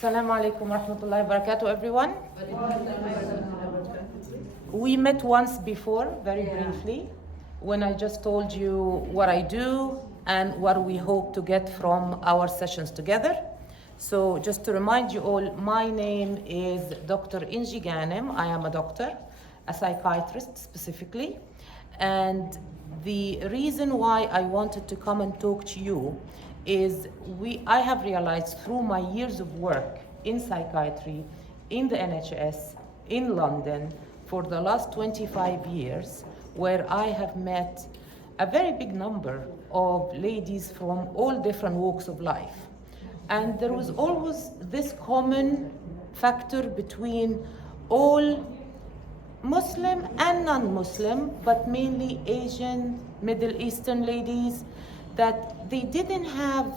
Assalamu alaikum wa rahmatullahi wa barakatuh, everyone. We met once before, very briefly, when I just told you what I do and what we hope to get from our sessions together. So just to remind you all, my name is Dr Injy Ghanem. I am a doctor, a psychiatrist specifically. And the reason why I wanted to come and talk to you is I have realized through my years of work in psychiatry, in the NHS, in London, for the last 25 years, where I have met a very big number of ladies from all different walks of life. And there was always this common factor between all Muslim and non-Muslim, but mainly Asian, Middle Eastern ladies, that they didn't have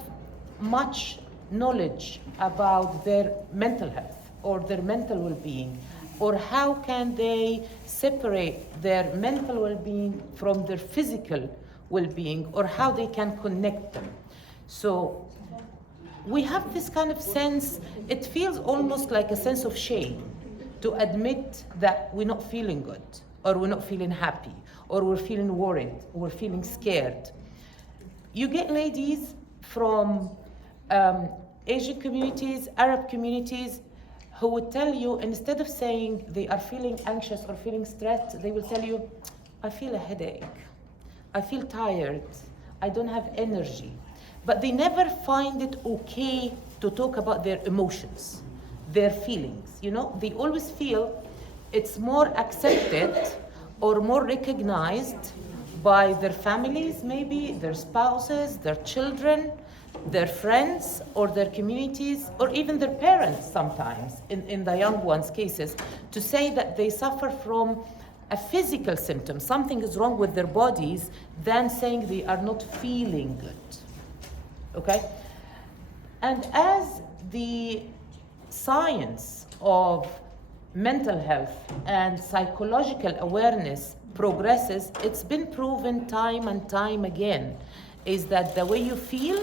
much knowledge about their mental health or their mental well-being, or how can they separate their mental well-being from their physical well-being, or how they can connect them. So we have this kind of sense, it feels almost like a sense of shame to admit that we're not feeling good, or we're not feeling happy, or we're feeling worried, or we're feeling scared. You get ladies from Asian communities, Arab communities, who would tell you, instead of saying they are feeling anxious or feeling stressed, they will tell you, I feel a headache, I feel tired, I don't have energy. But they never find it okay to talk about their emotions, their feelings. You know, they always feel it's more accepted or more recognized by their families, maybe their spouses, their children, their friends, or their communities, or even their parents sometimes, in the young ones' cases, to say that they suffer from a physical symptom, something is wrong with their bodies, than saying they are not feeling good. Okay? And as the science of mental health and psychological awareness progresses, it's been proven time and time again, is that the way you feel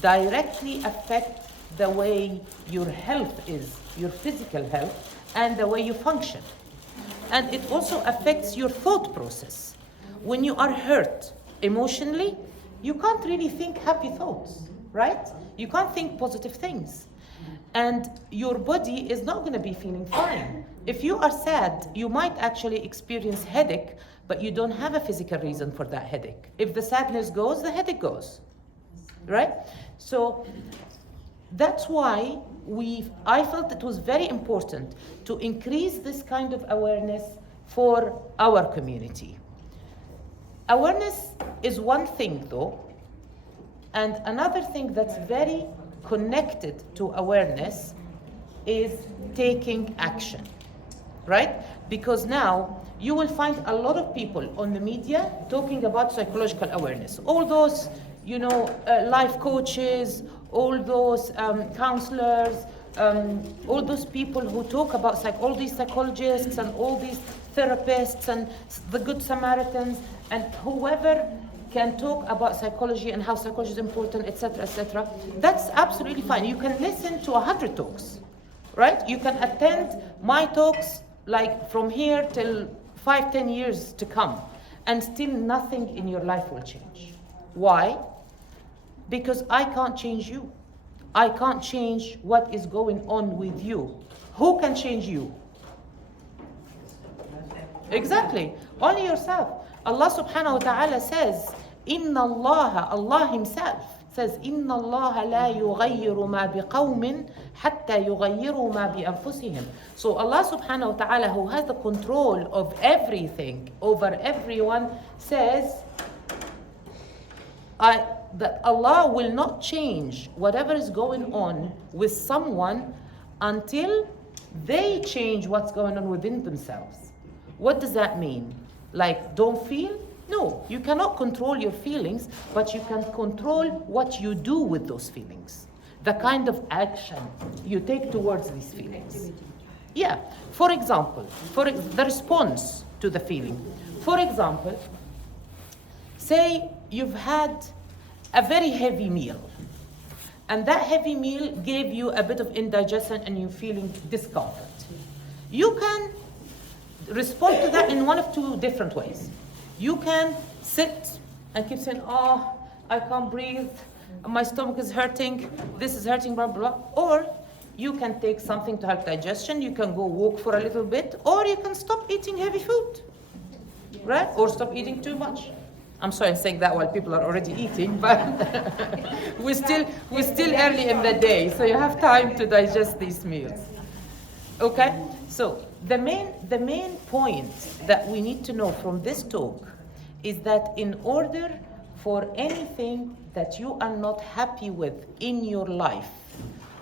directly affects the way your health is, your physical health, and the way you function. And it also affects your thought process. When you are hurt emotionally, you can't really think happy thoughts, right? You can't think positive things. And your body is not going to be feeling fine. If you are sad, you might actually experience headache, but you don't have a physical reason for that headache. If the sadness goes, the headache goes, right? So that's why I felt it was very important to increase this kind of awareness for our community. Awareness is one thing though, and another thing that's very connected to awareness is taking action, right? Because now you will find a lot of people on the media talking about psychological awareness. All those, life coaches, all those counselors, all those people who talk about all these psychologists and all these therapists and the Good Samaritans and whoever can talk about psychology and how psychology is important, etc., etc. That's absolutely fine. You can listen to 100 talks, right? You can attend my talks like from here till 5-10 years to come, and still nothing in your life will change. Why? Because I can't change you. I can't change what is going on with you. Who can change you? Exactly. Only yourself. Allah subhanahu wa ta'ala says, Inna Allah himself says, Inna Allah la yughayyiru ma biqawmin hatta yughayyiru ma bi anfusihim. So Allah subhanahu wa ta'ala, who has the control of everything over everyone, says that Allah will not change whatever is going on with someone until they change what's going on within themselves. What does that mean? Like, don't feel? No, you cannot control your feelings, but you can control what you do with those feelings. The kind of action you take towards these feelings. Yeah, for example, the response to the feeling. For example, say you've had a very heavy meal and that heavy meal gave you a bit of indigestion and you're feeling discomfort. You can respond to that in one of two different ways. You can sit and keep saying, oh, I can't breathe, my stomach is hurting, this is hurting, blah, blah, blah. Or you can take something to help digestion, you can go walk for a little bit, or you can stop eating heavy food, right? Or stop eating too much. I'm sorry I'm saying that while people are already eating, but we're still early in the day, so you have time to digest these meals. Okay? So the main point that we need to know from this talk is that in order for anything that you are not happy with in your life,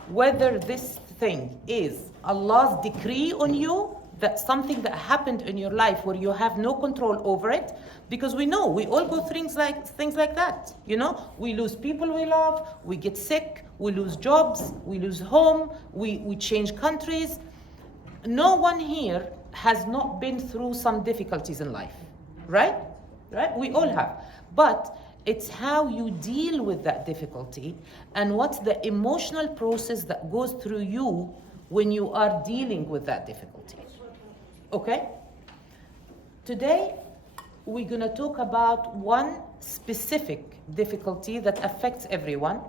whether this thing is Allah's decree on you, that something that happened in your life where you have no control over it, because we know we all go through things like that. You know, we lose people we love, we get sick, we lose jobs, we lose home, we change countries. No one here has not been through some difficulties in life, right? Right? We all have. But it's how you deal with that difficulty and what's the emotional process that goes through you when you are dealing with that difficulty. Okay? Today, we're going to talk about one specific difficulty that affects everyone.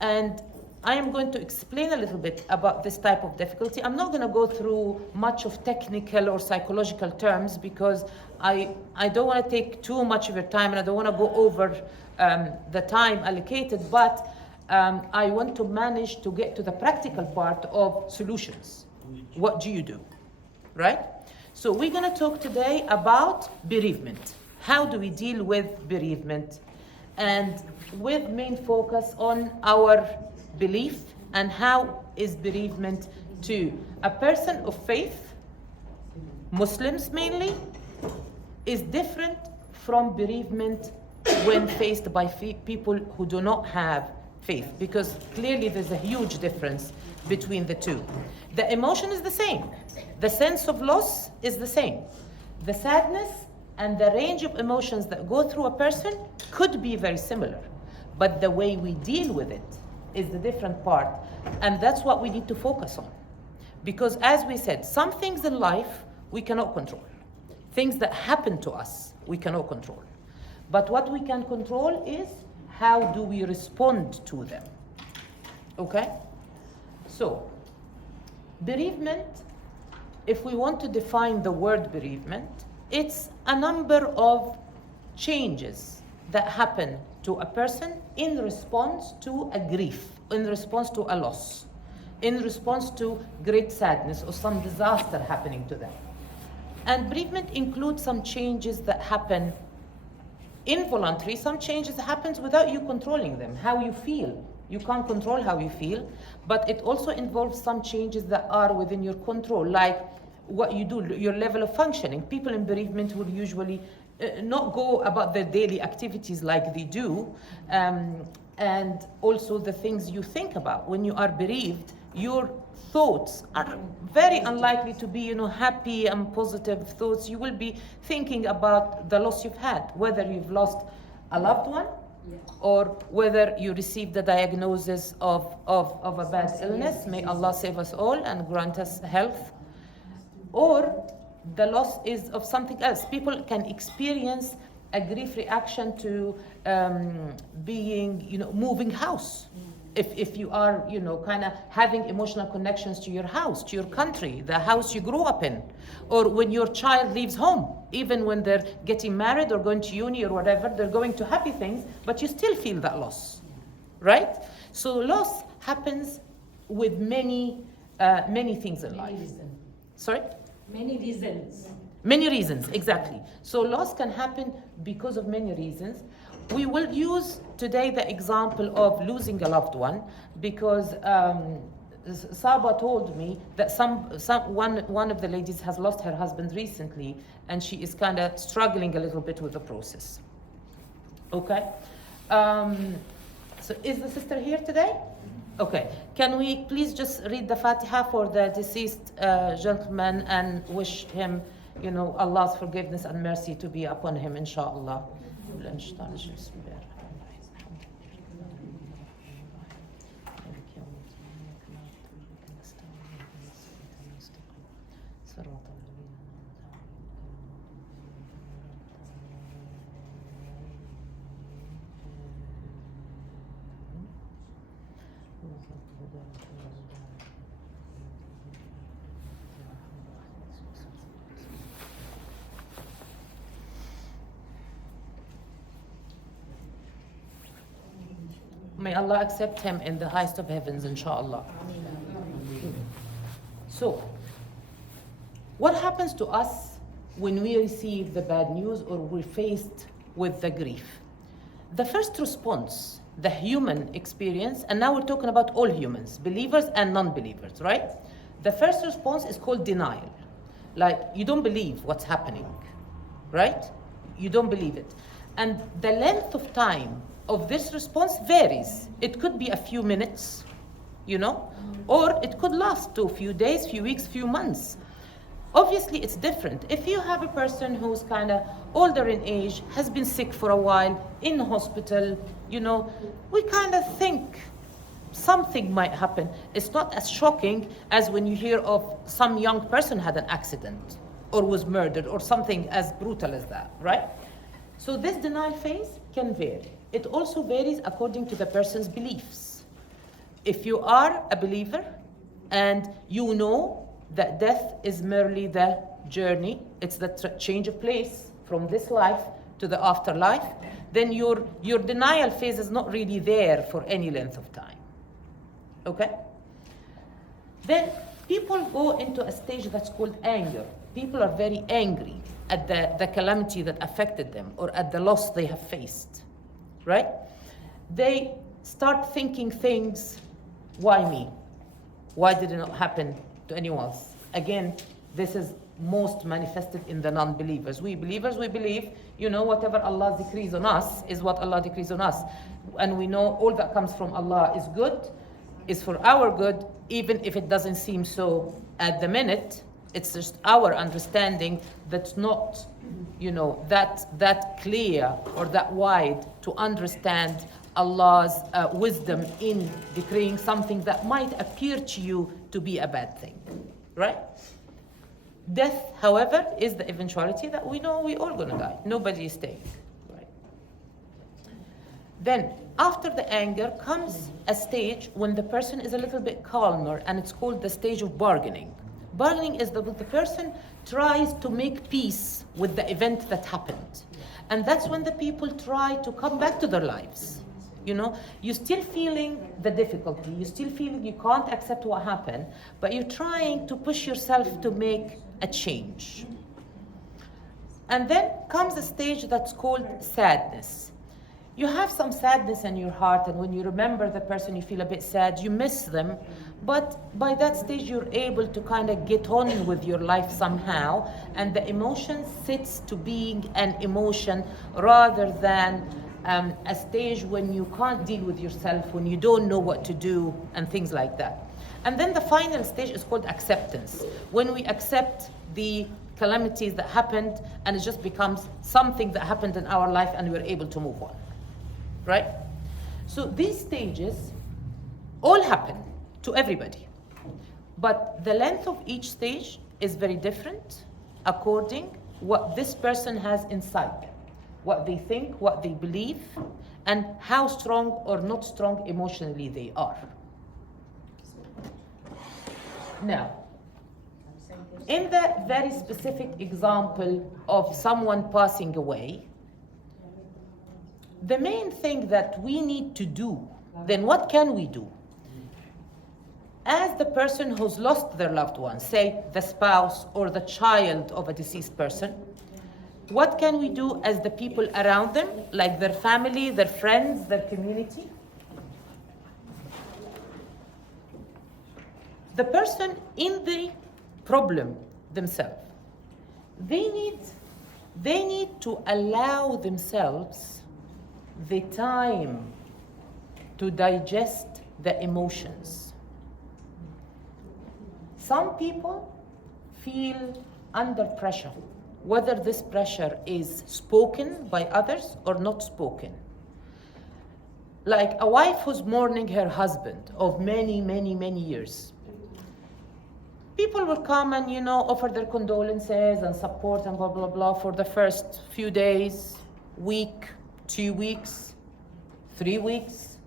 And I am going to explain a little bit about this type of difficulty. I'm not going to go through much of technical or psychological terms because I don't want to take too much of your time and I don't want to go over the time allocated, but I want to manage to get to the practical part of solutions. What do you do? Right? So we're going to talk today about bereavement. How do we deal with bereavement? And with main focus on our belief and how is bereavement to a person of faith, Muslims mainly, is different from bereavement when faced by people who do not have faith, because clearly there's a huge difference between the two. The emotion is the same. The sense of loss is the same. The sadness and the range of emotions that go through a person could be very similar, but the way we deal with it is the different part, and that's what we need to focus on. Because as we said, some things in life we cannot control. Things that happen to us, we cannot control. But what we can control is how do we respond to them. Okay? So, bereavement, if we want to define the word bereavement, it's a number of changes that happen to a person in response to a grief, in response to a loss, in response to great sadness or some disaster happening to them. And bereavement includes some changes that happen involuntary, some changes that happens without you controlling them, how you feel. You can't control how you feel, but it also involves some changes that are within your control, like what you do, your level of functioning. People in bereavement will usually not go about their daily activities like they do, and also the things you think about. When you are bereaved, your thoughts are very unlikely to be, happy and positive thoughts. You will be thinking about the loss you've had, whether you've lost a loved one, or whether you received the diagnosis of a bad illness. May Allah save us all and grant us health. Or the loss is of something else. People can experience a grief reaction to being, moving house. If you are, kind of having emotional connections to your house, to your country, the house you grew up in, or when your child leaves home, even when they're getting married or going to uni or whatever, they're going to happy things, but you still feel that loss, right? So loss happens with many things in life. Sorry? Many reasons. Many reasons, exactly. So loss can happen because of many reasons. We will use today the example of losing a loved one because Saba told me that one of the ladies has lost her husband recently and she is kind of struggling a little bit with the process. Okay? So is the sister here today? Okay. Can we please just read the Fatiha for the deceased gentleman and wish him, Allah's forgiveness and mercy to be upon him, inshallah. May Allah accept him in the highest of heavens, inshallah. So, what happens to us when we receive the bad news or we're faced with the grief? The first response, the human experience, and now we're talking about all humans, believers and non-believers, right? The first response is called denial. Like, you don't believe what's happening, right? You don't believe it. And the length of time of this response varies. It could be a few minutes, or it could last to a few days, few weeks, few months. Obviously, it's different. If you have a person who's kind of older in age, has been sick for a while, in hospital, we kind of think something might happen. It's not as shocking as when you hear of some young person had an accident or was murdered or something as brutal as that, right? So this denial phase can vary. It also varies according to the person's beliefs. If you are a believer and you know that death is merely the journey, it's the change of place from this life to the afterlife, then your denial phase is not really there for any length of time. Okay? Then people go into a stage that's called anger. People are very angry at the calamity that affected them or at the loss they have faced, right? They start thinking things, why me? Why did it not happen to anyone else? Again, this is most manifested in the non-believers. We believers, we believe, whatever Allah decrees on us is what Allah decrees on us. And we know all that comes from Allah is good, is for our good, even if it doesn't seem so at the minute. It's just our understanding that's not, that clear or that wide to understand Allah's wisdom in decreeing something that might appear to you to be a bad thing, right? Death, however, is the eventuality that we know we're all gonna die. Nobody is staying, right? Then, after the anger comes a stage when the person is a little bit calmer, and it's called the stage of bargaining. Bargaining is the person tries to make peace with the event that happened. And that's when the people try to come back to their lives. You're still feeling the difficulty, you're still feeling you can't accept what happened, but you're trying to push yourself to make a change. And then comes a stage that's called sadness. You have some sadness in your heart, and when you remember the person, you feel a bit sad, you miss them, but by that stage you're able to kind of get on with your life somehow, and the emotion sits to being an emotion rather than a stage when you can't deal with yourself, when you don't know what to do, and things like that. And then the final stage is called acceptance, when we accept the calamities that happened, and it just becomes something that happened in our life, and we're able to move on, right? So these stages all happen to everybody, but the length of each stage is very different according what this person has inside them, what they think, what they believe, and how strong or not strong emotionally they are. Now, in the very specific example of someone passing away, the main thing that we need to do, then what can we do? As the person who's lost their loved one, say the spouse or the child of a deceased person, what can we do as the people around them, like their family, their friends, their community? The person in the problem themselves, they need to allow themselves the time to digest the emotions. Some people feel under pressure, whether this pressure is spoken by others or not spoken. Like a wife who's mourning her husband of many, many, many years. people will come and, offer their condolences and support and blah, blah, blah for the first few days, week, 2 weeks, 3 weeks.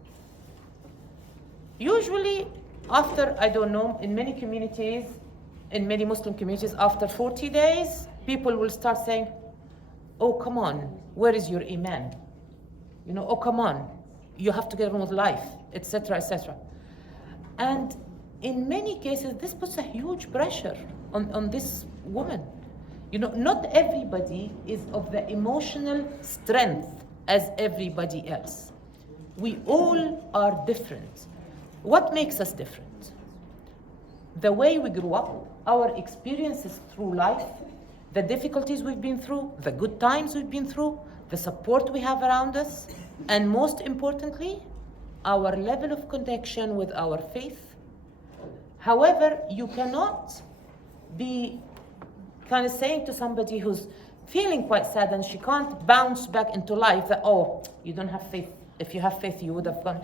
Usually after, I don't know, in many communities, in many Muslim communities, after 40 days, people will start saying, oh, come on, where is your iman? Oh, come on, you have to get on with life, etc., etc. And in many cases, this puts a huge pressure on this woman. Not everybody is of the emotional strength as everybody else. We all are different. What makes us different? The way we grew up, our experiences through life, the difficulties we've been through, the good times we've been through, the support we have around us, and most importantly, our level of connection with our faith. However, you cannot be kind of saying to somebody who's feeling quite sad and she can't bounce back into life that, oh, you don't have faith. If you have faith, you would have gone.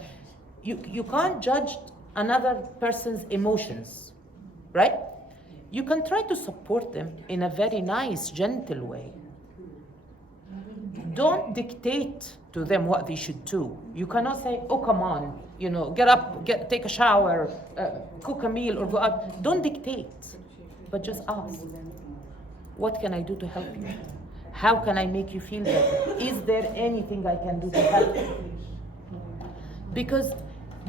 You can't judge another person's emotions, right? You can try to support them in a very nice, gentle way. Don't dictate to them what they should do. You cannot say, oh, come on, get up, take a shower, cook a meal, or go out. Don't dictate, but just ask, what can I do to help you? How can I make you feel better? Is there anything I can do to help you? Because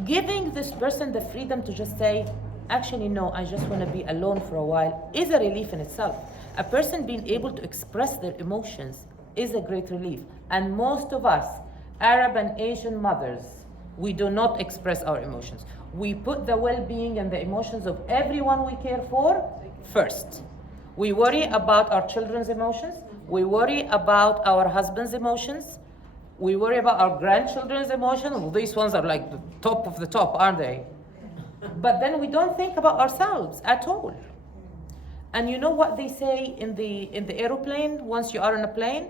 giving this person the freedom to just say, actually, no, I just want to be alone for a while, is a relief in itself. A person being able to express their emotions is a great relief. And most of us, Arab and Asian mothers, we do not express our emotions. We put the well-being and the emotions of everyone we care for first. We worry about our children's emotions. We worry about our husband's emotions. We worry about our grandchildren's emotions. Well, these ones are like the top of the top, aren't they? But then we don't think about ourselves at all. And you know what they say in the aeroplane, once you are on a plane?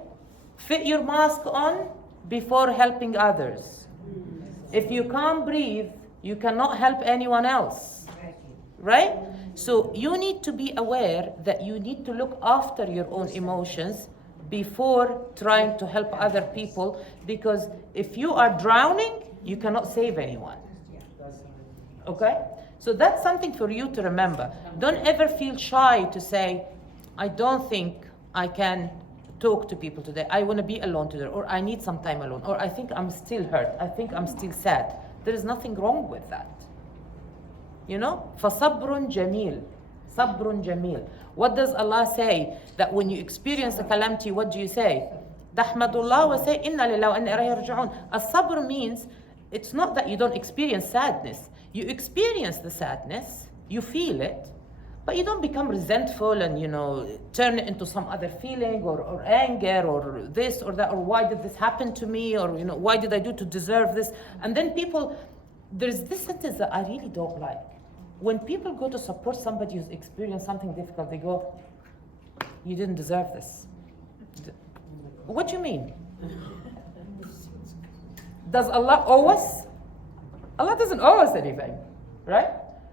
Fit your mask on before helping others. If you can't breathe, you cannot help anyone else, right? So you need to be aware that you need to look after your own emotions before trying to help other people, because if you are drowning, you cannot save anyone. Okay? So that's something for you to remember. Don't ever feel shy to say, I don't think I can talk to people today. I want to be alone today, or I need some time alone, or I think I'm still hurt. I think I'm still sad. There is nothing wrong with that. فَصَبْرٌ جَمِيلٌ. صَبْرٌ جَمِيلٌ. What does Allah say? That when you experience a calamity, what do you say? تَحْمَدُ اللَّهَ وَسَيْ إِنَّا لِلَّهِ وَإِنَّا إِلَيْهِ رَاجِعُونَ. As-sabr means, it's not that you don't experience sadness. You experience the sadness, you feel it, but you don't become resentful and, turn it into some other feeling or anger or this or that, or why did this happen to me, or, why did I do to deserve this? And then there's this sentence that I really don't like. When people go to support somebody who's experienced something difficult, they go, you didn't deserve this. What do you mean? Does Allah owe us? Allah doesn't owe us anything, right?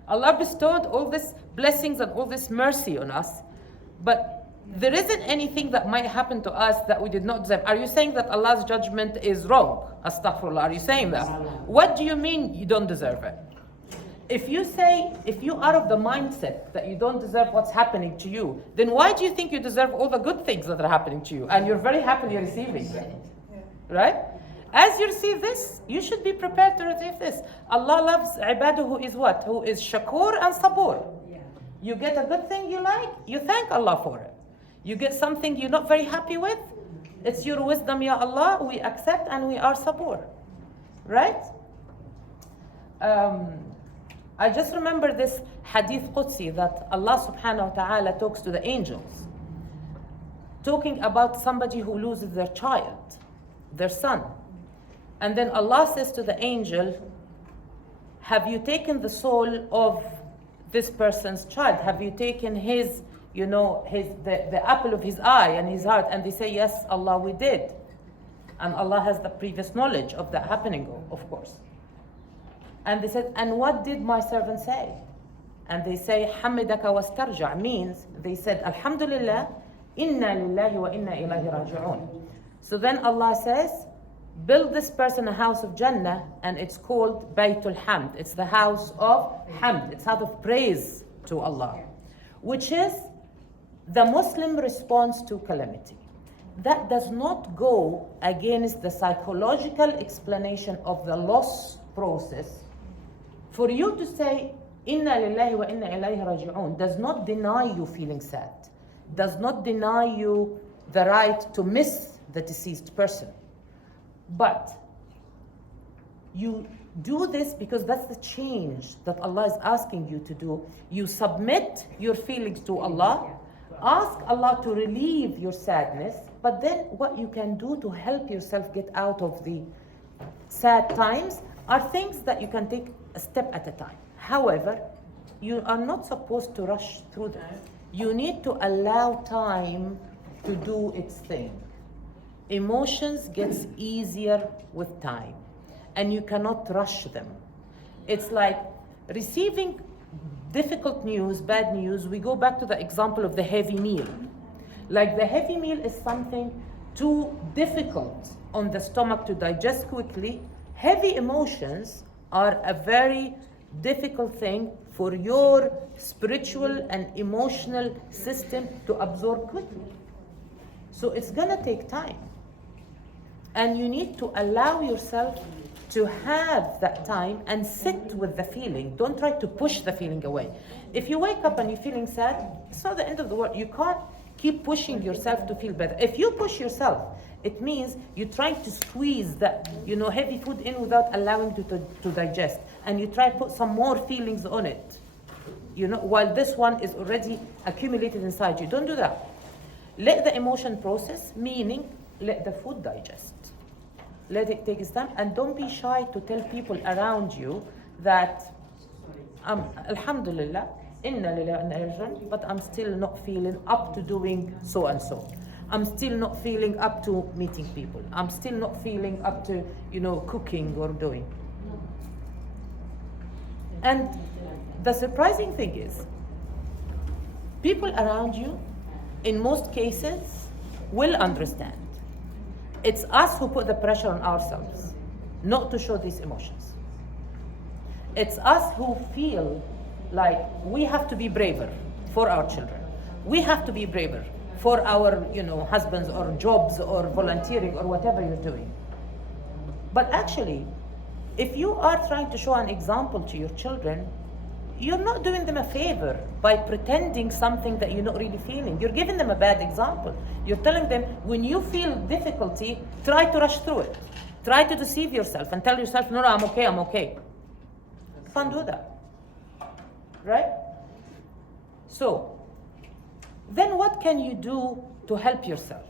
Allah bestowed all these blessings and all this mercy on us, but there isn't anything that might happen to us that we did not deserve. Are you saying that Allah's judgment is wrong? Astaghfirullah, are you saying that? What do you mean you don't deserve it? If you are of the mindset that you don't deserve what's happening to you, then why do you think you deserve all the good things that are happening to you and you're very happily receiving them, right? As you receive this, you should be prepared to receive this. Allah loves ibadah who is what? Who is shakur and sabur. You get a good thing you like, you thank Allah for it. You get something you're not very happy with, it's your wisdom, Ya Allah, we accept and we are sabur. Right? I just remember this hadith Qudsi that Allah subhanahu wa ta'ala talks to the angels, talking about somebody who loses their child, their son. And then Allah says to the angel, have you taken the soul of this person's child? Have you taken his, the apple of his eye and his heart? And they say, yes, Allah, we did. And Allah has the previous knowledge of that happening, of course. And they said, and what did my servant say? and they say حمدك واسترجع, means they said Alhamdulillah, inna lillahi wa inna ilayhi raji'un. So then Allah says, build this person a house of Jannah, and it's called Baytul Hamd. It's the house of Hamd. It's house of praise to Allah, which is the Muslim response to calamity. That does not go against the psychological explanation of the loss process. For you to say Inna lillahi wa inna ilayhi raji'un does not deny you feeling sad, does not deny you the right to miss the deceased person. But you do this because that's the change that Allah is asking you to do. You submit your feelings to Allah, ask Allah to relieve your sadness, but then what you can do to help yourself get out of the sad times are things that you can take a step at a time. However, you are not supposed to rush through them. You need to allow time to do its thing. Emotions gets easier with time, and you cannot rush them. It's like receiving difficult news, bad news. We go back to the example of the heavy meal. Like the heavy meal is something too difficult on the stomach to digest quickly. Heavy emotions are a very difficult thing for your spiritual and emotional system to absorb quickly. So it's gonna take time. And you need to allow yourself to have that time and sit with the feeling. Don't try to push the feeling away. If you wake up and you're feeling sad, it's not the end of the world. You can't keep pushing yourself to feel better. If you push yourself, it means you're trying to squeeze that, heavy food in without allowing it to digest. And you try to put some more feelings on it, while this one is already accumulated inside you. Don't do that. Let the emotion process, meaning let the food digest. Let it take its time, and don't be shy to tell people around you that, Alhamdulillah, inna lillahi wa inna ilayhi raji'un, but I'm still not feeling up to doing so and so. I'm still not feeling up to meeting people. I'm still not feeling up to, cooking or doing. And the surprising thing is, people around you, in most cases, will understand. It's us who put the pressure on ourselves not to show these emotions. It's us who feel like we have to be braver for our children. We have to be braver for our, husbands or jobs or volunteering or whatever you're doing. But actually, if you are trying to show an example to your children, you're not doing them a favor by pretending something that you're not really feeling. You're giving them a bad example. You're telling them, when you feel difficulty, try to rush through it. Try to deceive yourself and tell yourself, no, I'm okay, I'm okay. You can't do that, right? So, then what can you do to help yourself?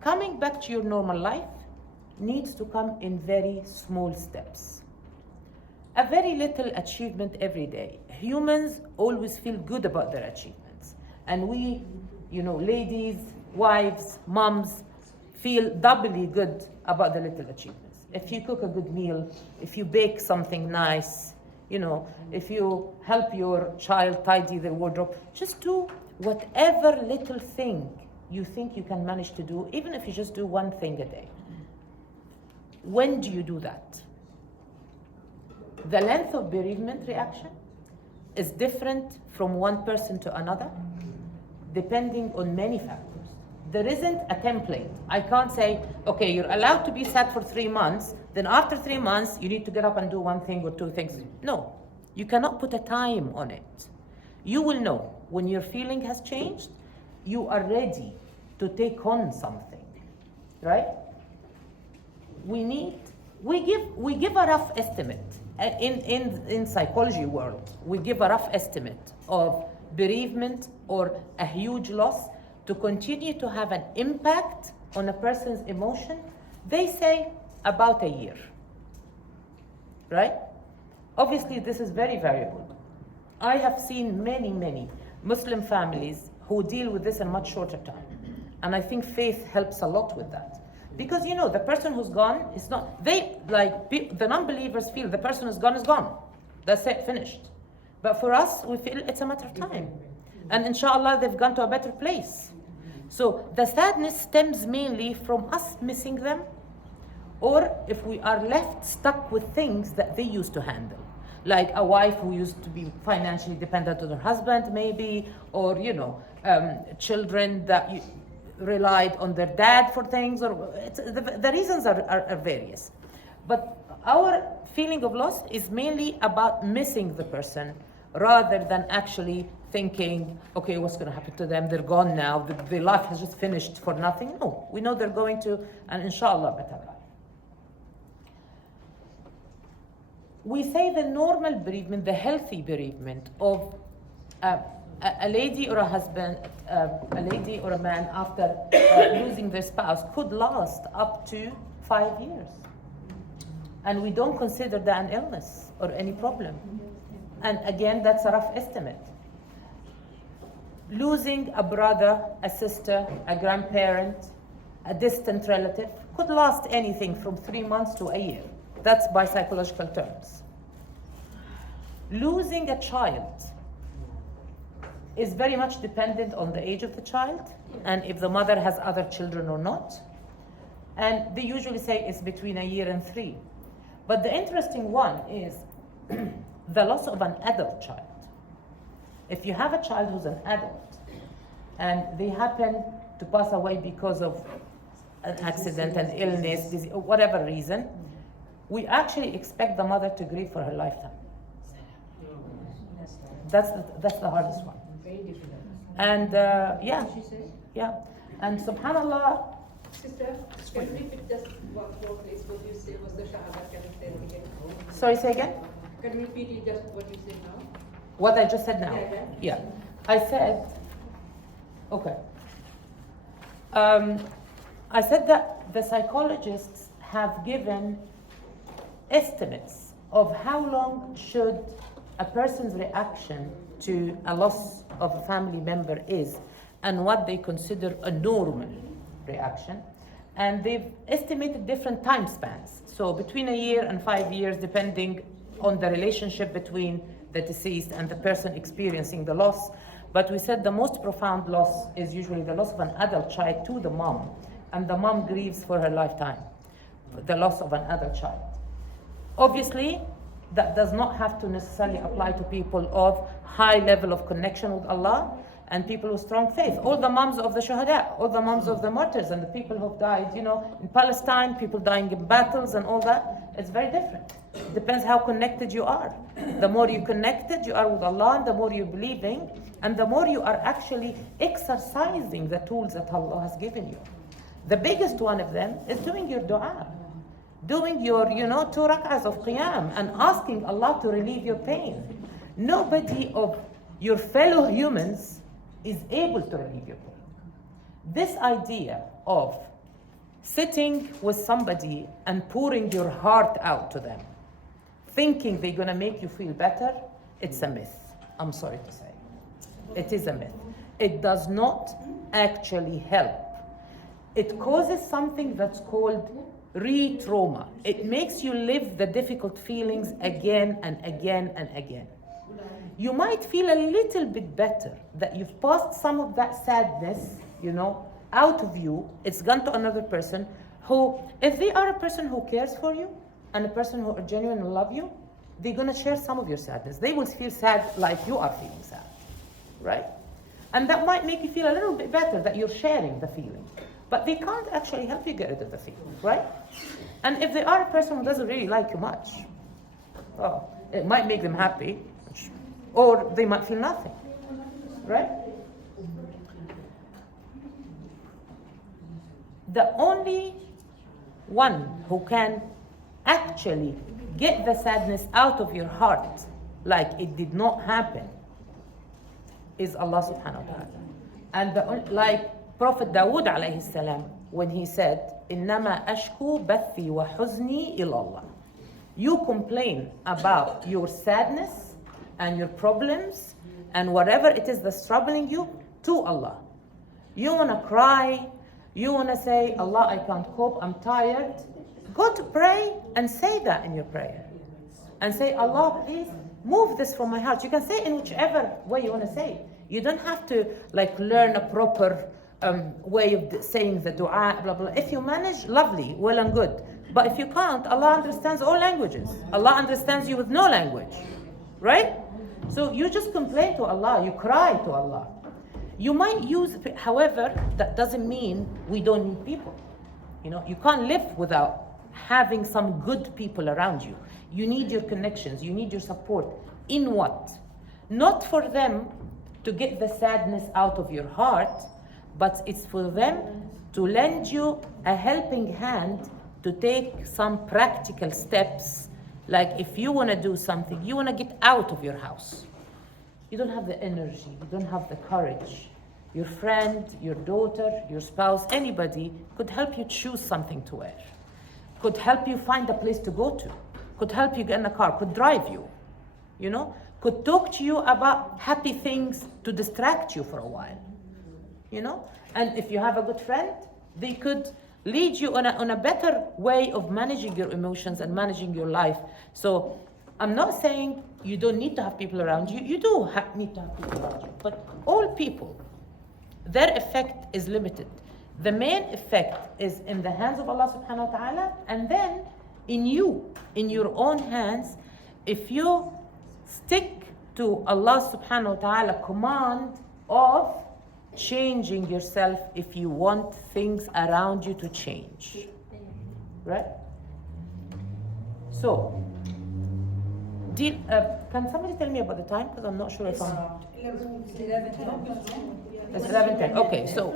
Coming back to your normal life needs to come in very small steps. A very little achievement every day. Humans always feel good about their achievements. And we, ladies, wives, moms, feel doubly good about the little achievements. If you cook a good meal, if you bake something nice, if you help your child tidy their wardrobe, just do whatever little thing you think you can manage to do, even if you just do one thing a day. When do you do that? The length of bereavement reaction is different from one person to another, depending on many factors. There isn't a template. I can't say, okay, you're allowed to be sad for 3 months, then after 3 months, you need to get up and do one thing or two things. No, you cannot put a time on it. You will know when your feeling has changed, you are ready to take on something, right? We give a rough estimate. In psychology world, we give a rough estimate of bereavement or a huge loss to continue to have an impact on a person's emotion. They say about a year, right? Obviously, this is very variable. I have seen many Muslim families who deal with this in much shorter time. And I think faith helps a lot with that. Because the person who's gone is not, the non-believers feel the person who's gone is gone. That's it, finished. But for us, we feel it's a matter of time. And inshallah, they've gone to a better place. So the sadness stems mainly from us missing them, or if we are left stuck with things that they used to handle. Like a wife who used to be financially dependent on her husband, maybe, or children that relied on their dad for things, or the reasons are various. But our feeling of loss is mainly about missing the person rather than actually thinking, okay, what's going to happen to them? They're gone now. Their life has just finished for nothing. No, we know they're going to, and inshallah, better life. We say the normal bereavement, the healthy bereavement of a lady or a husband, a lady or a man after losing their spouse could last up to 5 years. And we don't consider that an illness or any problem. And again, that's a rough estimate. Losing a brother, a sister, a grandparent, a distant relative could last anything from 3 months to a year. That's by psychological terms. Losing a child is very much dependent on the age of the child and if the mother has other children or not. And they usually say it's between a year and 3. But the interesting one is the loss of an adult child. If you have a child who's an adult and they happen to pass away because of an accident, an illness, disease, or whatever reason, we actually expect the mother to grieve for her lifetime. That's the hardest one. And yeah. And subhanallah. Sister, can you repeat just what you say was the Shahada? Can you say it again? Sorry, say again? Can you repeat just what you said now? What I just said now? Yeah. I said, okay. I said that the psychologists have given estimates of how long should a person's reaction to a loss of a family member is and what they consider a normal reaction. And they've estimated different time spans. So between a year and 5 years, depending on the relationship between the deceased and the person experiencing the loss. But we said the most profound loss is usually the loss of an adult child to the mom. And the mom grieves for her lifetime, the loss of an adult child. Obviously, that does not have to necessarily apply to people of high level of connection with Allah and people with strong faith. All the moms of the shuhada, all the moms of the martyrs and the people who've died, in Palestine, people dying in battles and all that, it's very different. It depends how connected you are. The more you connected you are with Allah, and the more you're believing, and the more you are actually exercising the tools that Allah has given you. The biggest one of them is doing your dua. Doing your, 2 rak'ahs of qiyam and asking Allah to relieve your pain. Nobody of your fellow humans is able to relieve your pain. This idea of sitting with somebody and pouring your heart out to them, thinking they're going to make you feel better, it's a myth. I'm sorry to say. It is a myth. It does not actually help. It causes something that's called re-trauma. It makes you live the difficult feelings again and again and again. You might feel a little bit better that you've passed some of that sadness, out of you. It's gone to another person who, if they are a person who cares for you and a person who genuinely love you, they're going to share some of your sadness. They will feel sad like you are feeling sad, right? And that might make you feel a little bit better that you're sharing the feeling. But they can't actually help you get rid of the feeling, right? And if they are a person who doesn't really like you much, it might make them happy, or they might feel nothing, right? The only one who can actually get the sadness out of your heart like it did not happen is Allah subhanahu wa ta'ala. And like Prophet Dawood alayhi salam, when he said, إِنَّمَا أَشْكُو بَثِّي وَحُزْنِي إِلَى اللَّهِ. You complain about your sadness and your problems and whatever it is that's troubling you to Allah. You want to cry, you want to say, Allah, I can't cope, I'm tired. Go to pray and say that in your prayer. And say, Allah, please move this from my heart. You can say it in whichever way you want to say it. You don't have to like learn a proper way of saying the dua, blah, blah. If you manage, lovely, well and good. But if you can't, Allah understands all languages. Allah understands you with no language, right? So you just complain to Allah, you cry to Allah. You might use, however, that doesn't mean we don't need people. You know, you can't live without having some good people around you. You need your connections, you need your support. In what? Not for them to get the sadness out of your heart, but it's for them to lend you a helping hand to take some practical steps. Like if you want to do something, you want to get out of your house. You don't have the energy, you don't have the courage. Your friend, your daughter, your spouse, anybody could help you choose something to wear, could help you find a place to go to, could help you get in a car, could drive you, you know, could talk to you about happy things to distract you for a while, you know. And if you have a good friend, they could lead you on a better way of managing your emotions and managing your life. So I'm not saying you don't need to have people around you. You do need to have people around you. But all people, their effect is limited. The main effect is in the hands of Allah subhanahu wa ta'ala, and then in you, in your own hands, if you stick to Allah subhanahu wa ta'ala command of changing yourself if you want things around you to change. Right? So, can somebody tell me about the time? Because I'm not sure if I'm... It's 11:10. Okay, so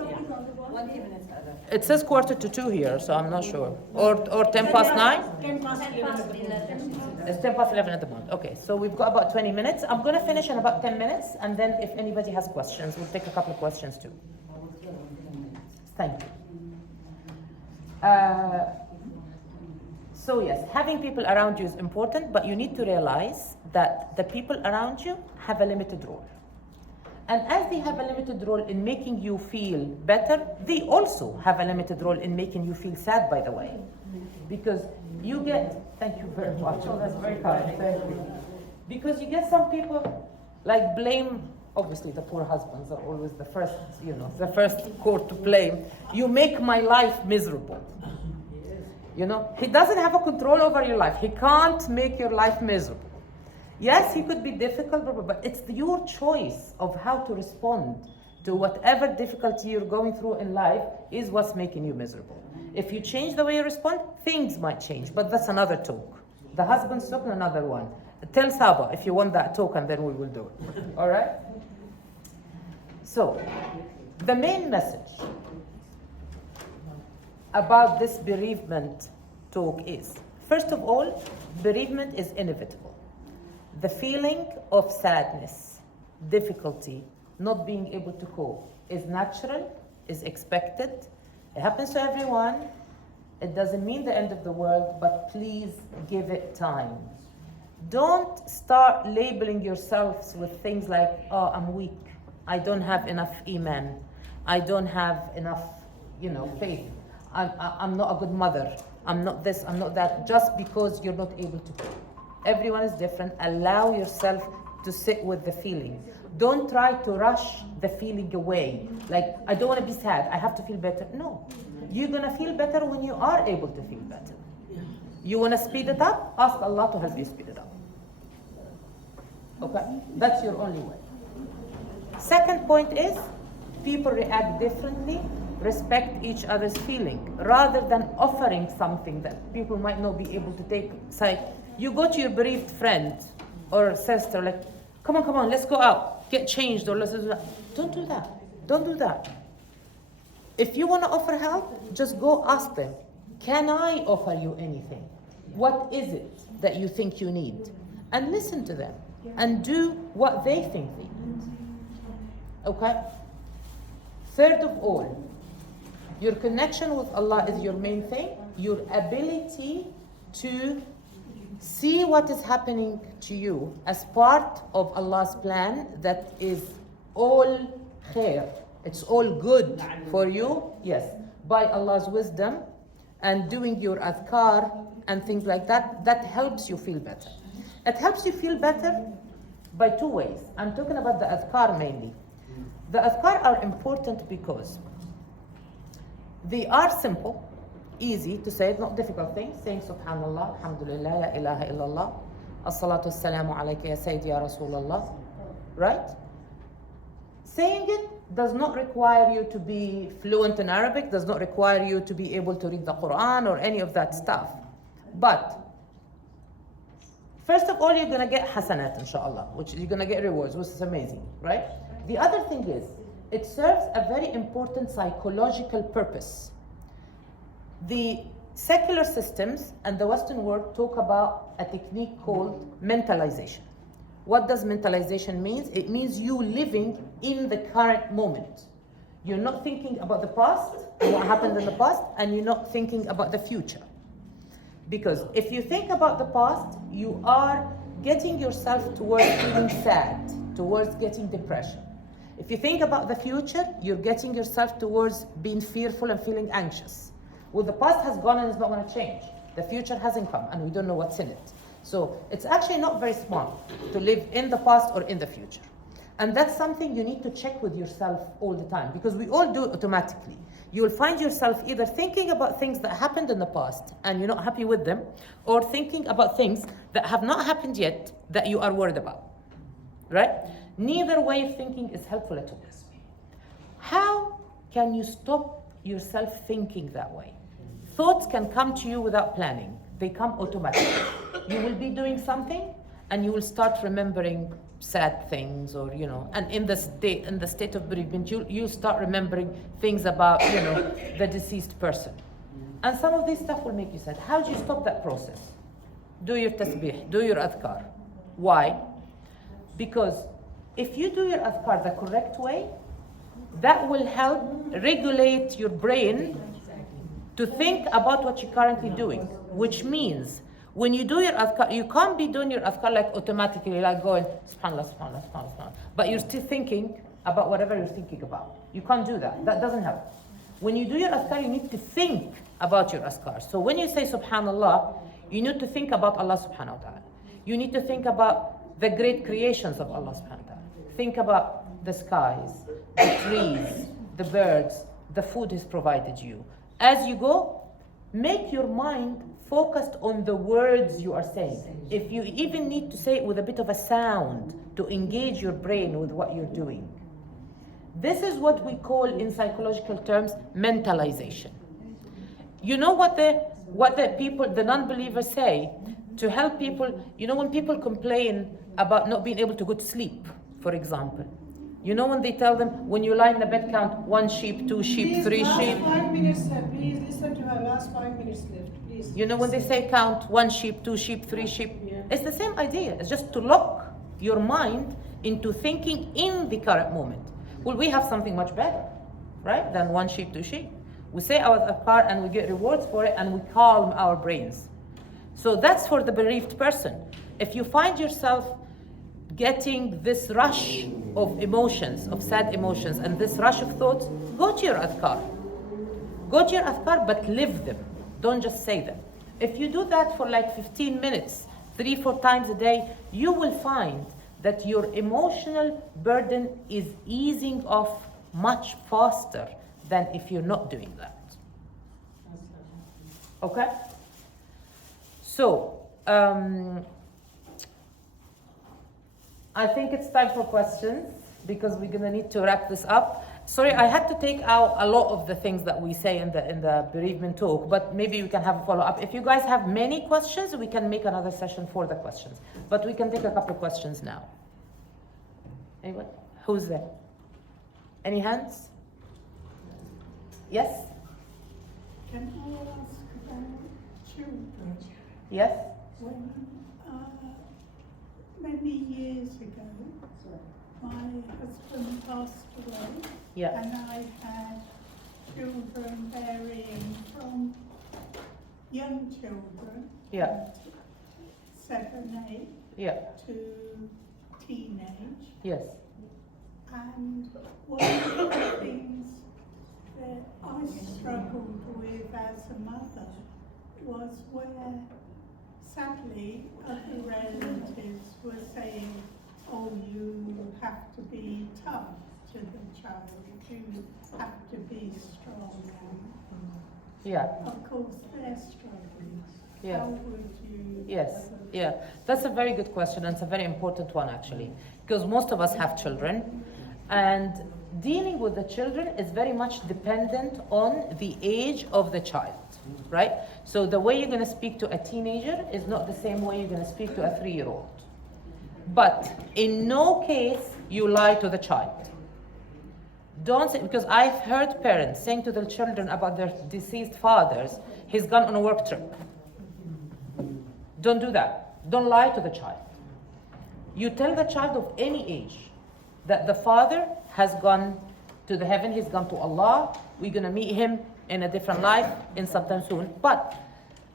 it says 1:45 here, so I'm not sure. Or 10 past 9? 10 past 11. It's 10 past 11 at the moment. Okay, so we've got about 20 minutes. I'm going to finish in about 10 minutes, and then if anybody has questions, we'll take a couple of questions too. Thank you. So yes, having people around you is important, but you need to realize that the people around you have a limited role. And as they have a limited role in making you feel better, they also have a limited role in making you feel sad, by the way. Because you get, thank you very much, oh, that's very kind, thank you. Because you get some people like blame, obviously the poor husbands are always the first, the first court to blame. You make my life miserable. You know, he doesn't have a control over your life. He can't make your life miserable. Yes, he could be difficult, but it's your choice of how to respond to whatever difficulty you're going through in life is what's making you miserable. If you change the way you respond, things might change, but that's another talk. The husband's talk, another one. Tell Saba if you want that talk, and then we will do it. All right? So, the main message about this bereavement talk is, first of all, bereavement is inevitable. The feeling of sadness, difficulty, not being able to cope is natural, is expected. It happens to everyone. It doesn't mean the end of the world, but please give it time. Don't start labeling yourselves with things like, oh, I'm weak. I don't have enough iman. I don't have enough, faith. I'm not a good mother. I'm not this, I'm not that, just because you're not able to cope. Everyone is different. Allow yourself to sit with the feeling. Don't try to rush the feeling away. Like, I don't want to be sad, I have to feel better. No. You're going to feel better when you are able to feel better. You want to speed it up? Ask Allah to help you speed it up. Okay? That's your only way. Second point is, people react differently. Respect each other's feeling. Rather than offering something that people might not be able to take. It's like, you go to your bereaved friend or sister, like, come on, let's go out, get changed, or let's do that. Don't do that. Don't do that. If you want to offer help, just go ask them, can I offer you anything? What is it that you think you need? And listen to them and do what they think they need. Okay? Third of all, your connection with Allah is your main thing. Your ability to see what is happening to you as part of Allah's plan that is all khair. It's all good for you, yes, by Allah's wisdom, and doing your adhkar and things like that, that helps you feel better. It helps you feel better by two ways. I'm talking about the adhkar mainly. The adhkar are important because they are simple, easy to say, not difficult things. Saying Subhanallah, Alhamdulillah, La ilaha illallah, As-salatu wassalamu alayka ya Sayyidi ya Rasulallah, right? Saying it does not require you to be fluent in Arabic, does not require you to be able to read the Quran or any of that stuff. But first of all, you're gonna get hasanat, inshallah, which you're gonna get rewards, which is amazing, right? The other thing is, it serves a very important psychological purpose. The secular systems and the Western world talk about a technique called mentalization. What does mentalization mean? It means you living in the current moment. You're not thinking about the past, what happened in the past, and you're not thinking about the future. Because if you think about the past, you are getting yourself towards feeling sad, towards getting depression. If you think about the future, you're getting yourself towards being fearful and feeling anxious. Well, the past has gone and it's not going to change. The future hasn't come and we don't know what's in it. So it's actually not very smart to live in the past or in the future. And that's something you need to check with yourself all the time, because we all do it automatically. You'll find yourself either thinking about things that happened in the past and you're not happy with them, or thinking about things that have not happened yet that you are worried about, right? Neither way of thinking is helpful at all. How can you stop yourself thinking that way? Thoughts can come to you without planning. They come automatically. You will be doing something and you will start remembering sad things, or and in the state of bereavement, you start remembering things about the deceased person, and some of this stuff will make you sad. How do you stop that process? Do your tasbih, do your adhkar. Why? Because if you do your adhkar the correct way, that will help regulate your brain to think about what you're currently doing, which means when you do your adhkar, you can't be doing your adhkar like automatically, like going subhanallah, subhanallah, subhanallah, subhanallah, but you're still thinking about whatever you're thinking about. You can't do that. That doesn't help. When you do your adhkar, you need to think about your adhkar. So when you say subhanallah, you need to think about Allah subhanahu wa ta'ala. You need to think about the great creations of Allah subhanahu wa ta'ala. Think about the skies, the trees, the birds, the food He's provided you. As you go, make your mind focused on the words you are saying. If you even need to say it with a bit of a sound to engage your brain with what you're doing. This is what we call in psychological terms mentalization. You know what the people, the non-believers say to help people, when people complain about not being able to go to sleep, for example. When they tell them, when you lie in the bed, count 1 sheep, 2 sheep, 3 sheep. 5 minutes, please listen to her. Last 5 minutes left, please. When they say count 1 sheep, 2 sheep, 3 sheep, it's the same idea. It's just to lock your mind into thinking in the current moment. Well, we have something much better, right, than 1 sheep, 2 sheep. We say our adhkar and we get rewards for it, and we calm our brains. So that's for the bereaved person. If you find yourself getting this rush of emotions, of sad emotions, and this rush of thoughts, go to your adhkar. Go to your adhkar, but live them. Don't just say them. If you do that for like 15 minutes, 3-4 times a day, you will find that your emotional burden is easing off much faster than if you're not doing that. Okay? So, I think it's time for questions, because we're gonna need to wrap this up. Sorry, I had to take out a lot of the things that we say in the bereavement talk, but maybe we can have a follow-up. If you guys have many questions, we can make another session for the questions. But we can take a couple of questions now. Anyone? Who's there? Any hands? Yes? Can I ask about children? Yes? When many years ago, my husband passed away, Yeah. and I had children varying from young children, Yeah. 7, 8, Yeah. to teenage. Yes. And one of the things that I struggled with as a mother was where, sadly, other relatives were saying, oh, have to be tough to the child. You have to be strong. Yeah. Of course, they're struggling. Yeah. How would you? Yes, yeah, that's a very good question, and it's a very important one actually, because most of us have children, and dealing with the children is very much dependent on the age of the child, right? So the way you're going to speak to a teenager is not the same way you're going to speak to a 3-year-old. But in no case you lie to the child. Don't say, because I've heard parents saying to their children about their deceased fathers, he's gone on a work trip. Don't do that. Don't lie to the child. You tell the child of any age that the father has gone to the heaven, he's gone to Allah, we're going to meet him in a different life in sometime soon. But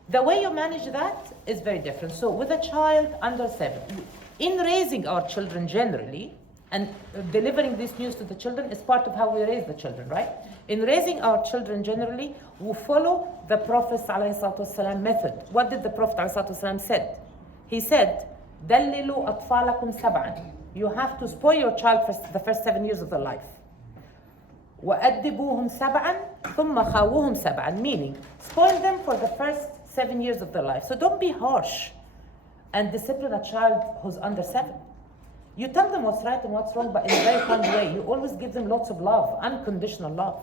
the way you manage that is very different. So with a child under 7, in raising our children generally, and delivering this news to the children is part of how we raise the children, right? In raising our children generally, we follow the Prophet's ﷺ method. What did the Prophet ﷺ said? He said, دللوا أطفالكم سبعا. You have to spoil your child for the first 7 years of their life. وأدبوهم سبعا ثم خاووهم سبعا. Meaning, spoil them for the first 7 years of their life. So don't be harsh and discipline a child who's under 7. You tell them what's right and what's wrong, but in a very kind way. You always give them lots of love, unconditional love.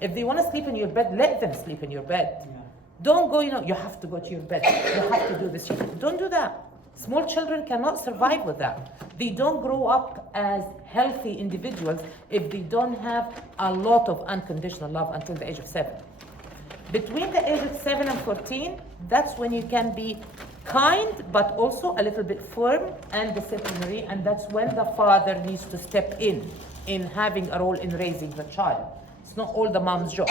If they want to sleep in your bed, let them sleep in your bed. Yeah. Don't go, you have to go to your bed. You have to do this. Don't do that. Small children cannot survive with that. They don't grow up as healthy individuals if they don't have a lot of unconditional love until the age of 7. Between the age of 7 and 14, that's when you can be kind, but also a little bit firm and disciplinary, and that's when the father needs to step in having a role in raising the child. It's not all the mom's job.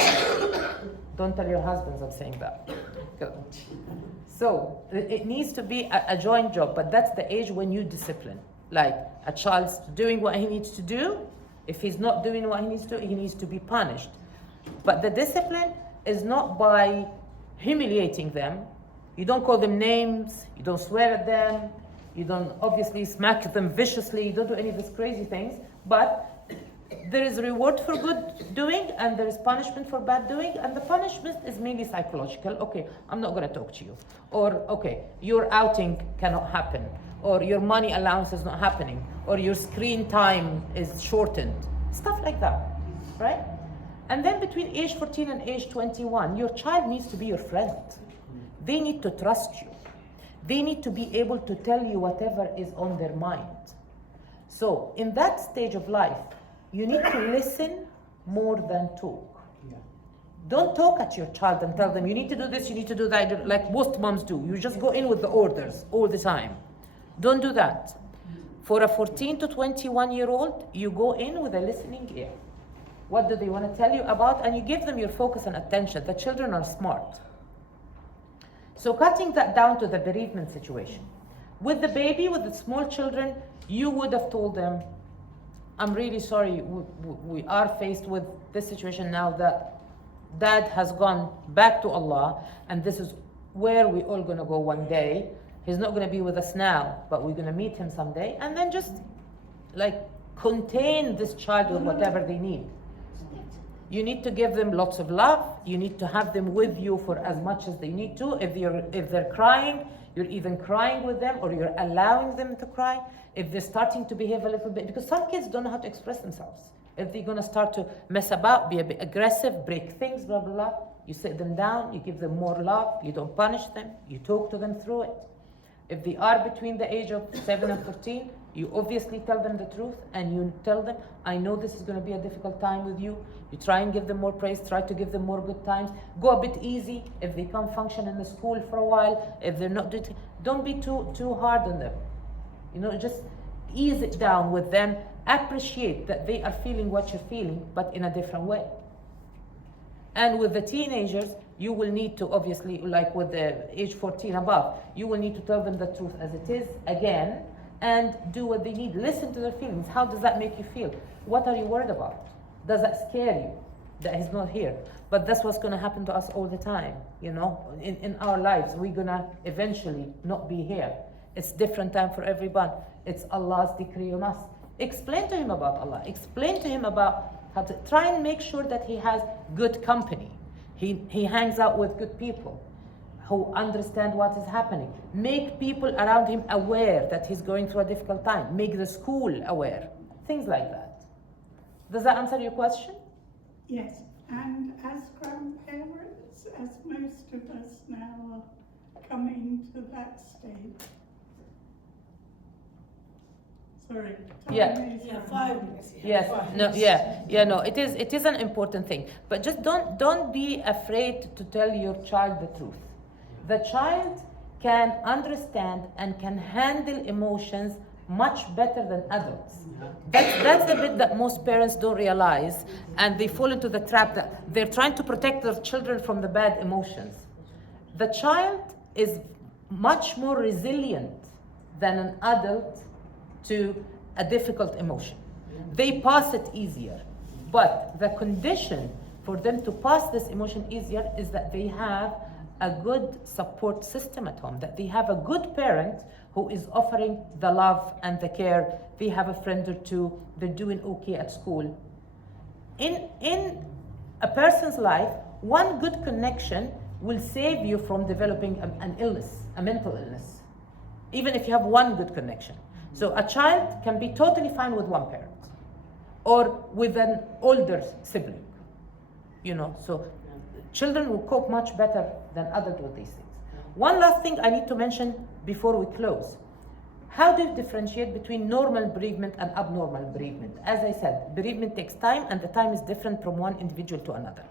Don't tell your husbands I'm saying that. So it needs to be a joint job, but that's the age when you discipline. Like a child's doing what he needs to do. If he's not doing what he needs to be punished. But the discipline is not by humiliating them. You don't call them names, you don't swear at them, you don't obviously smack them viciously, you don't do any of these crazy things, but there is reward for good doing and there is punishment for bad doing, and the punishment is mainly psychological. Okay, I'm not going to talk to you. Or, okay, your outing cannot happen. Or your money allowance is not happening. Or your screen time is shortened. Stuff like that, right? And then between age 14 and age 21, your child needs to be your friend. They need to trust you. They need to be able to tell you whatever is on their mind. So in that stage of life, you need to listen more than talk. Yeah. Don't talk at your child and tell them, you need to do this, you need to do that, like most moms do. You just go in with the orders all the time. Don't do that. For a 14 to 21-year-old, you go in with a listening ear. What do they want to tell you about? And you give them your focus and attention. The children are smart. So cutting that down to the bereavement situation. With the baby, with the small children, you would have told them, I'm really sorry, we are faced with this situation now that dad has gone back to Allah, and this is where we're all going to go one day. He's not going to be with us now, but we're going to meet him someday. And then just like contain this child with whatever they need. You need to give them lots of love. You need to have them with you for as much as they need to. If they're crying, you're even crying with them, or you're allowing them to cry. If they're starting to behave a little bit, because some kids don't know how to express themselves. If they're going to start to mess about, be a bit aggressive, break things, blah, blah, blah, you sit them down, you give them more love, you don't punish them, you talk to them through it. If they are between the age of 7 and 14, you obviously tell them the truth, and you tell them, I know this is going to be a difficult time with you. You try and give them more praise, try to give them more good times. Go a bit easy if they can't function in the school for a while. If they're not doing, don't be too hard on them. Just ease it down with them. Appreciate that they are feeling what you're feeling, but in a different way. And with the teenagers, you will need to obviously, like with the age 14 above, you will need to tell them the truth as it is again, and do what they need. Listen to their feelings. How does that make you feel? What are you worried about? Does that scare you that he's not here? But that's what's going to happen to us all the time. In our lives, we're going to eventually not be here. It's different time for everyone. It's Allah's decree on us. Explain to him about Allah. Explain to him about how to try and make sure that he has good company. He hangs out with good people who understand what is happening. Make people around him aware that he's going through a difficult time. Make the school aware. Things like that. Does that answer your question? Yes, and as grandparents, as most of us now are coming to that stage. Sorry. Yeah. time is Yeah, up. 5 minutes. Yes. 5 No. minutes. Yeah. No. It is an important thing. But just don't be afraid to tell your child the truth. The child can understand and can handle emotions much better than adults. That's the bit that most parents don't realize, and they fall into the trap that they're trying to protect their children from the bad emotions. The child is much more resilient than an adult to a difficult emotion. They pass it easier. But the condition for them to pass this emotion easier is that they have a good support system at home, that they have a good parent who is offering the love and the care. They have a friend or two, they're doing okay at school. In a person's life, one good connection will save you from developing an illness, a mental illness, even if you have one good connection. So a child can be totally fine with one parent or with an older sibling, so children will cope much better than adults with these things. One last thing I need to mention before we close. How do you differentiate between normal bereavement and abnormal bereavement? As I said, bereavement takes time, and the time is different from one individual to another.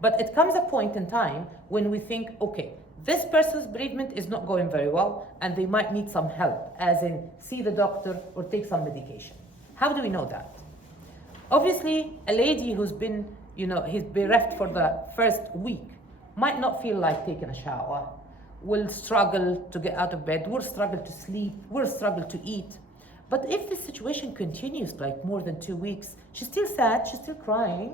But it comes a point in time when we think, okay, this person's bereavement is not going very well, and they might need some help, as in see the doctor or take some medication. How do we know that? Obviously, a lady who's been, he's bereft for the first week might not feel like taking a shower, will struggle to get out of bed, will struggle to sleep, will struggle to eat. But if the situation continues like more than 2 weeks, she's still sad, she's still crying,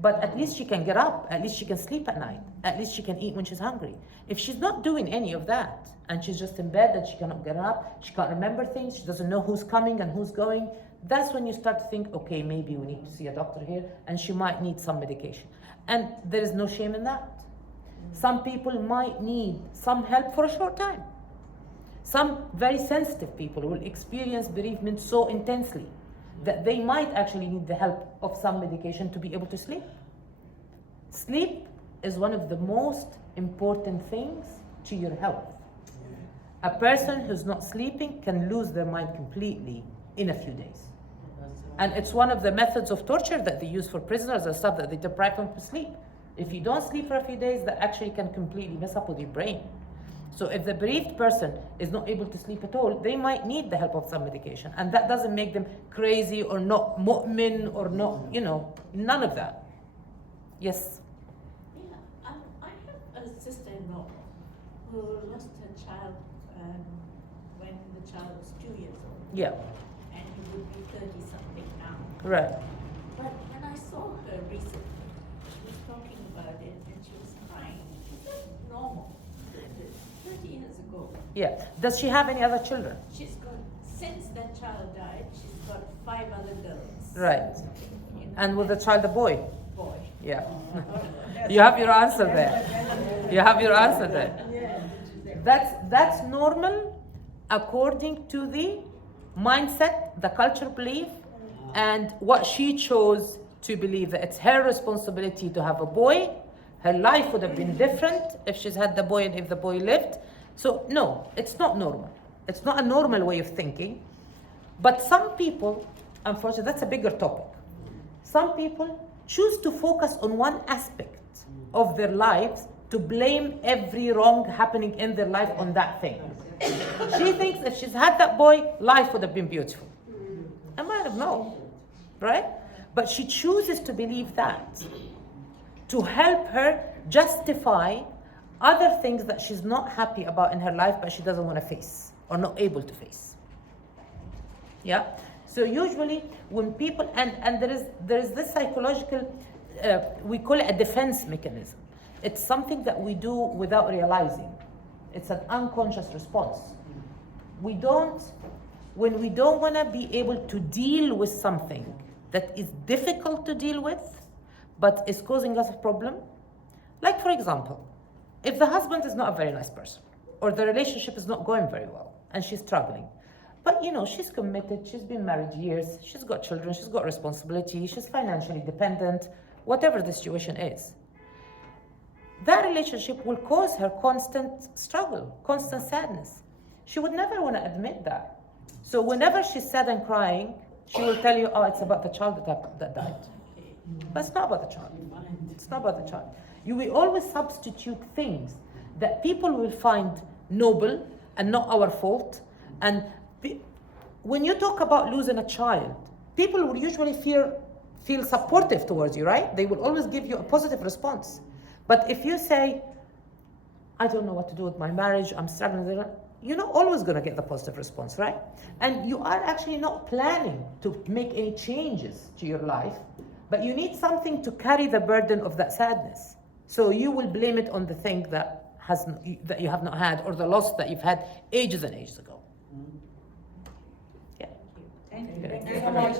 but at least she can get up, at least she can sleep at night, at least she can eat when she's hungry. If she's not doing any of that, and she's just in bed and she cannot get up, she can't remember things, she doesn't know who's coming and who's going, that's when you start to think, okay, maybe we need to see a doctor here, and she might need some medication. And there is no shame in that. Some people might need some help for a short time. Some very sensitive people will experience bereavement so intensely that they might actually need the help of some medication to be able to sleep. Sleep is one of the most important things to your health. A person who's not sleeping can lose their mind completely in a few days. And it's one of the methods of torture that they use for prisoners and stuff, that they deprive them of sleep. If you don't sleep for a few days, that actually can completely mess up with your brain. So if the bereaved person is not able to sleep at all, they might need the help of some medication. And that doesn't make them crazy or not mu'min or not, none of that. Yes? Yeah, I have a sister-in-law who lost her child when the child was 2 years old. Yeah. And he would be 30-something now. Right. But when I saw her recently, she was talking about it and she was crying. Is that normal? 30 years ago. Yeah. Does she have any other children? She's got, since that child died, she's got 5 other girls. Right. You know, And with the child a boy? boy. Yeah. You have your answer there. You have your answer there. That's normal according to the mindset, the cultural belief, and what she chose to believe, that it's her responsibility to have a boy. Her life would have been different if she's had the boy and if the boy lived. So no, it's not normal. It's not a normal way of thinking. But some people, unfortunately, that's a bigger topic. Some people choose to focus on one aspect of their lives to blame every wrong happening in their life on that thing. She thinks if she's had that boy, life would have been beautiful. I might have known, right? But she chooses to believe that to help her justify other things that she's not happy about in her life, but she doesn't want to face or not able to face. Yeah. So usually when people, and there is this psychological, we call it a defense mechanism. It's something that we do without realizing. It's an unconscious response. We don't when we don't want to be able to deal with something that is difficult to deal with, but is causing us a problem. Like, for example, if the husband is not a very nice person, or the relationship is not going very well, and she's struggling, but she's committed, she's been married years, she's got children, she's got responsibility, she's financially dependent, whatever the situation is, that relationship will cause her constant struggle, constant sadness. She would never want to admit that. So whenever she's sad and crying, she will tell you, oh, it's about the child that died. But it's not about the child. It's not about the child. You will always substitute things that people will find noble and not our fault. And when you talk about losing a child, people will usually feel supportive towards you, right? They will always give you a positive response. But if you say, I don't know what to do with my marriage, I'm struggling, you're not always going to get the positive response, right? And you are actually not planning to make any changes to your life, but you need something to carry the burden of that sadness. So you will blame it on the thing that you have not had, or the loss that you've had ages and ages ago. Yeah. Thank you so much.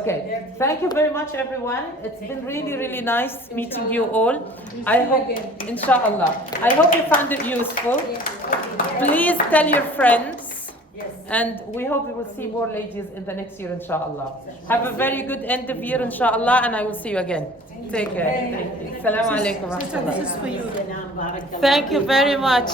Okay. Thank you very much, everyone. It's been really, really nice meeting you all. I hope, inshallah, I hope you found it useful. Please tell your friends. Yes. And we hope we will see more ladies in the next year, inshallah. Have a very good end of year, inshallah, and I will see you again. Take care. Thank you. Assalamu alaikum. Sister, this is for you. Thank you very much.